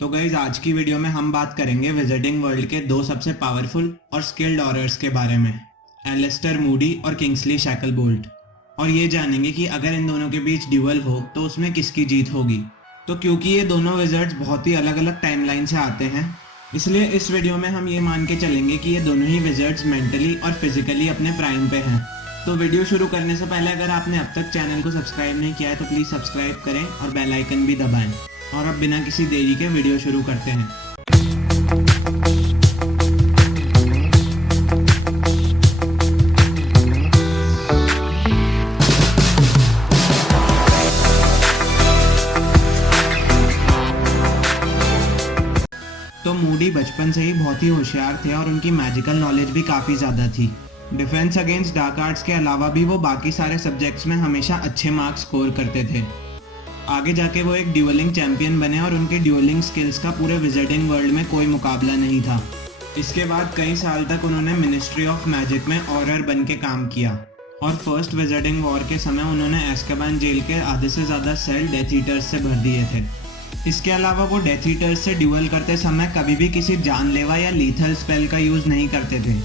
तो गाइज आज की वीडियो में हम बात करेंगे विजिटिंग वर्ल्ड के दो सबसे पावरफुल और स्किल्ड ऑरर्स के बारे में, एलिस्टर मूडी और किंग्सली शैकलबोल्ट। और ये जानेंगे कि अगर इन दोनों के बीच ड्यूअल हो तो उसमें किसकी जीत होगी। तो क्योंकि ये दोनों विजर्ड्स बहुत ही अलग अलग टाइमलाइन से आते हैं, इसलिए इस वीडियो में हम ये मान के चलेंगे कि ये दोनों ही विजर्ड्स मेंटली और फिजिकली अपने प्राइम पे हैं। तो वीडियो शुरू करने से पहले अगर आपने अब तक चैनल को सब्सक्राइब नहीं किया है तो प्लीज़ सब्सक्राइब करें और बेल आइकन भी दबाएं। और अब बिना किसी देरी के वीडियो शुरू करते हैं। तो मूडी बचपन से ही बहुत ही होशियार थे और उनकी मैजिकल नॉलेज भी काफ़ी ज़्यादा थी। डिफेंस अगेंस्ट डार्क आर्ट्स के अलावा भी वो बाकी सारे सब्जेक्ट्स में हमेशा अच्छे मार्क्स स्कोर करते थे। आगे जाके वो एक ड्यूलिंग चैंपियन बने और उनके ड्यूलिंग स्किल्स का पूरे विजिटिंग वर्ल्ड में कोई मुकाबला नहीं था। इसके बाद कई साल तक उन्होंने मिनिस्ट्री ऑफ मैजिक में ऑरर बन के काम किया और फर्स्ट विजिटिंग वॉर के समय उन्होंने एस्काबान जेल के आधे से ज़्यादा सेल डेथ ईटर्स से भर दिए थे। इसके अलावा वो डेथ ईटर्स से ड्यूल करते समय कभी भी किसी जानलेवा या लीथल स्पेल का यूज़ नहीं करते थे,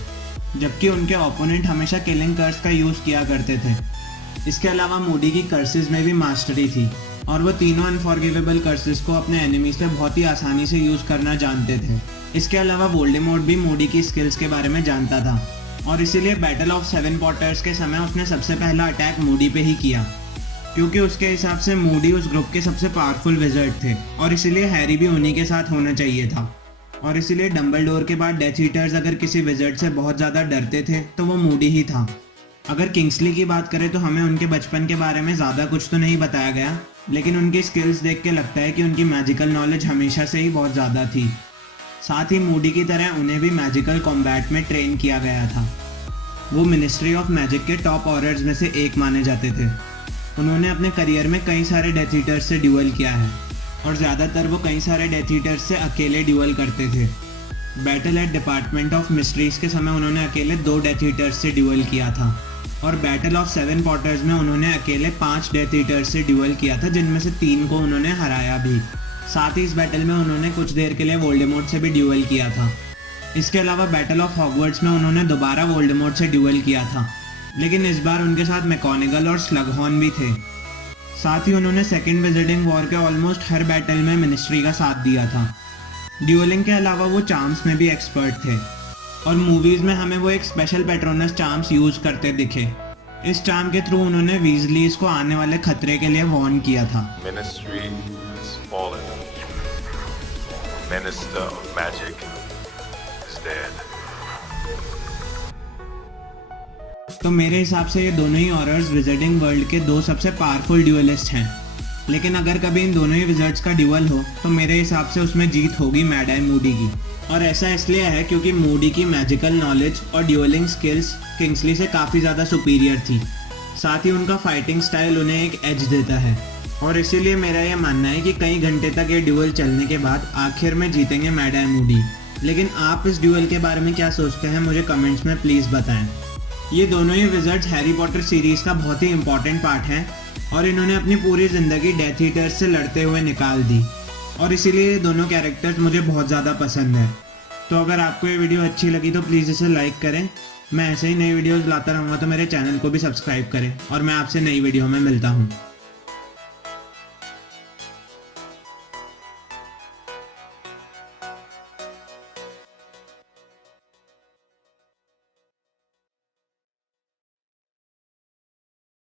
जबकि उनके ओपोनेंट हमेशा किलिंग कर्स का यूज़ किया करते थे। इसके अलावा मूडी की कर्सेस में भी मास्टरी थी और वो तीनों अनफॉरगिवेबल कर्सेस को अपने एनिमीज पे बहुत ही आसानी से यूज़ करना जानते थे। इसके अलावा वोल्डेमॉर्ट भी मूडी की स्किल्स के बारे में जानता था और इसीलिए बैटल ऑफ सेवन पॉटर्स के समय उसने सबसे पहला अटैक मूडी पे ही किया, क्योंकि उसके हिसाब से मूडी उस ग्रुप के सबसे पावरफुल विज़र्ड थे और इसीलिए हैरी भी उन्हीं के साथ होना चाहिए था। और इसीलिए डंबलडोर के बाद डेथ ईटर्स अगर किसी विज़र्ड से बहुत ज़्यादा डरते थे तो वो मूडी ही था। अगर किंग्सली की बात करें तो हमें उनके बचपन के बारे में ज़्यादा कुछ तो नहीं बताया गया, लेकिन उनकी स्किल्स देख के लगता है कि उनकी मैजिकल नॉलेज हमेशा से ही बहुत ज़्यादा थी। साथ ही मूडी की तरह उन्हें भी मैजिकल कॉम्बैट में ट्रेन किया गया था। वो मिनिस्ट्री ऑफ मैजिक के टॉप ऑरर्स में से एक माने जाते थे। उन्होंने अपने करियर में कई सारे डेथ ईटर्स से ड्यूअल किया है और ज़्यादातर वो कई सारे डेथ ईटर्स से अकेले ड्यूअल करते थे। Battle eight department of mysteries के समय उन्होंने अकेले 2 डेथ ईटर्स से ड्यूअल किया था और बैटल ऑफ सेवन पॉटर्स में उन्होंने अकेले 5 डेथ ईटर्स से ड्यूअल किया था, जिनमें से 3 को उन्होंने हराया भी। साथ ही इस बैटल में उन्होंने कुछ देर के लिए वोल्डेमॉर्ट से भी ड्यूअल किया था। इसके अलावा बैटल ऑफ हॉगवर्ट्स में उन्होंने दोबारा वोल्डेमॉर्ट से ड्यूअल किया था, लेकिन इस बार उनके साथ मैकगोनागल और स्लगहॉर्न भी थे। साथ ही उन्होंने सेकेंड विजिटिंग वॉर के ऑलमोस्ट हर बैटल में मिनिस्ट्री का साथ दिया था। ड्यूलिंग के अलावा वो चार्म्स में भी एक्सपर्ट थे और मूवीज़ में हमें वो एक स्पेशल पेट्रोनस चार्म्स यूज़ करते दिखे। इस चार्म के थ्रू उन्होंने वीजलीज को आने वाले खतरे के लिए वार्न किया था। Ministry has fallen. Minister of Magic is dead. तो मेरे हिसाब से ये दोनों ही ऑरर्स विजिटिंग वर्ल्ड के 2 सबसे पावरफुल ड्यूलिस्ट हैं, लेकिन अगर कभी इन दोनों ही विजर्ड्स का ड्यूअल हो तो मेरे हिसाब से उसमें जीत होगी मैड आई मूडी की। और ऐसा इसलिए है क्योंकि मूडी की मैजिकल नॉलेज और ड्यूलिंग स्किल्स किंग्सली से काफ़ी ज़्यादा सुपीरियर थी। साथ ही उनका फाइटिंग स्टाइल उन्हें एक एज देता है और इसीलिए मेरा यह मानना है कि कई घंटे तक ये ड्यूअल चलने के बाद आखिर में जीतेंगे मैड आई मूडी। लेकिन आप इस ड्यूअल के बारे में क्या सोचते हैं, मुझे कमेंट्स में प्लीज़ बताएं। ये दोनों ही विजर्ड्स हैरी पॉटर सीरीज़ का बहुत ही इंपॉर्टेंट पार्ट हैं और इन्होंने अपनी पूरी ज़िंदगी डेथ ईटर्स से लड़ते हुए निकाल दी और इसीलिए ये दोनों कैरेक्टर्स मुझे बहुत ज़्यादा पसंद है। तो अगर आपको ये वीडियो अच्छी लगी तो प्लीज़ इसे लाइक करें। मैं ऐसे ही नई वीडियोज़ लाता रहूँगा, तो मेरे चैनल को भी सब्सक्राइब करें और मैं आपसे नई वीडियो में मिलता हूँ।